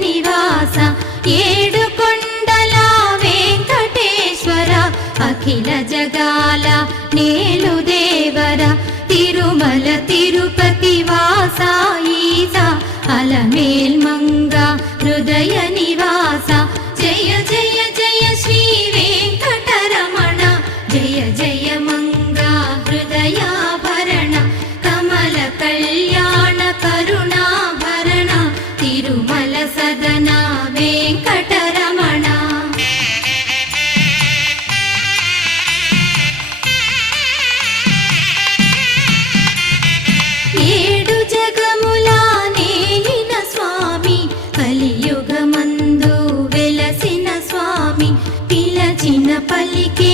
నివాస ఏడు కొండల వెంకటేశ్వర అఖిల జగాల నేలు దేవర తిరుమల తిరుపతి వాస ఈస అలమేల్ మంగ హృదయ నివాస జయ జయ జయ శ్రీ వెంకటరమణ జయ జయ మంగ హృదయాభరణ కమల కళ్యాణ కరుణాభరణ తిరుమల సదన వెంకటరమణ. ఏడు జగముల నేలిన స్వామి కలియుగమందు వెలసిన స్వామి పిలచిన పలికే